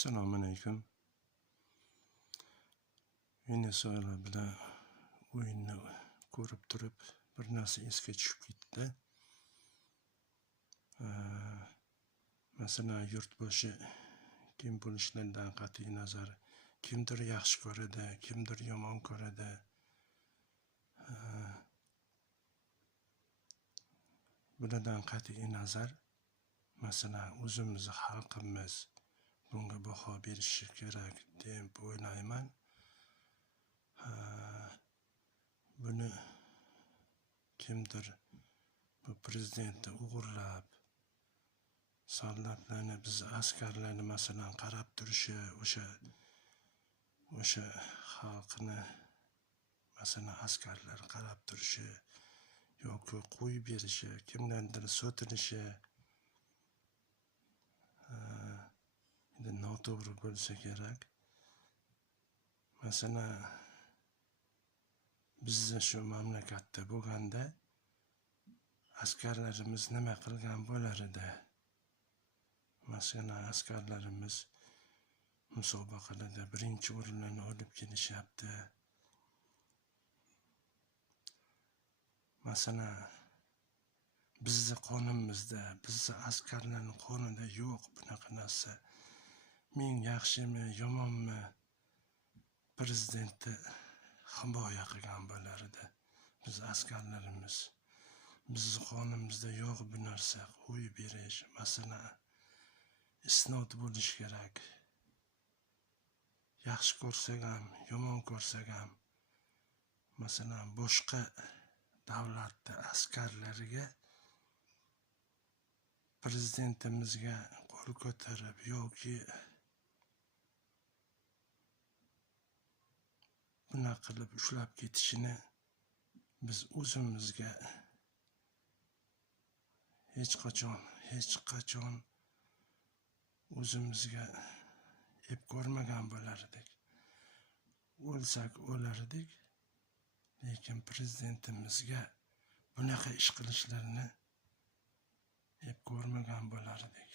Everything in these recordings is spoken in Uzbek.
Assalomu alaykum. Venesuela bilan o'yinni ko'rib turib bir narsa esga tushib ketdi. Masalan, yurtboshi kim bo'lishlaridan qat'iy nazar kimdir yaxshi ko'radi, kimdir yomon ko'radi. Bulardan qat'iy nazar, masalan, o'zimiz xalqimiz bunga baho berishi kerak deb o'ylayman. Buni kimdir bu prezidentni o'g'irlab, soldatlarni, biz askarlarni masalan qarab turishi, o'sha xalqni masalan askarlar qarab turishi yoki qo'yib berishi, kimlardir so'tilishi noto'g'ri bo'lsa kerak. Masalan, bizni shu mamlakatda bo'lganda askarlarimiz nima qilgan bo'lar edi? Masalan, askarlarimiz musobaqalarda birinchi o'rinlarni olib kelishyapti. Masalan, bizni qonimizda, bizni askarlarning qonida yo'q bunaqa narsa. Men yaxshimi, yomonmi prezidentni himoya qilgan bo'lar edi. Biz askarlarimiz, bizni qonimizda yo'q bu narsa, qo'yib berish, masalan, isnod bo'lish kerak. Yaxshi ko'rsak ham, yomon ko'rsak ham, masalan, boshqa davlatda askarlariga prezidentimizga qo'l ko'tarib yoki bunaqa qilib ushlab ketishini biz o'zimizga hech qachon o'zimizga ep ko'rmagan bo'lardik. O'lsak o'lardik, lekin prezidentimizga bunaqa ish qilishlarini ep ko'rmagan bo'lardik.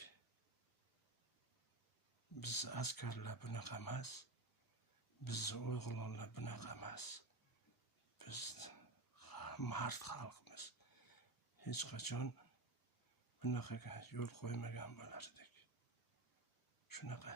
Biz askarlar bunaqa emas, biz o'g'lonlar bunaqa emas. Biz mard xalqmiz. Hech qachon bunaqaga yo'l qo'ymagan bo'lardik. Shunaqa.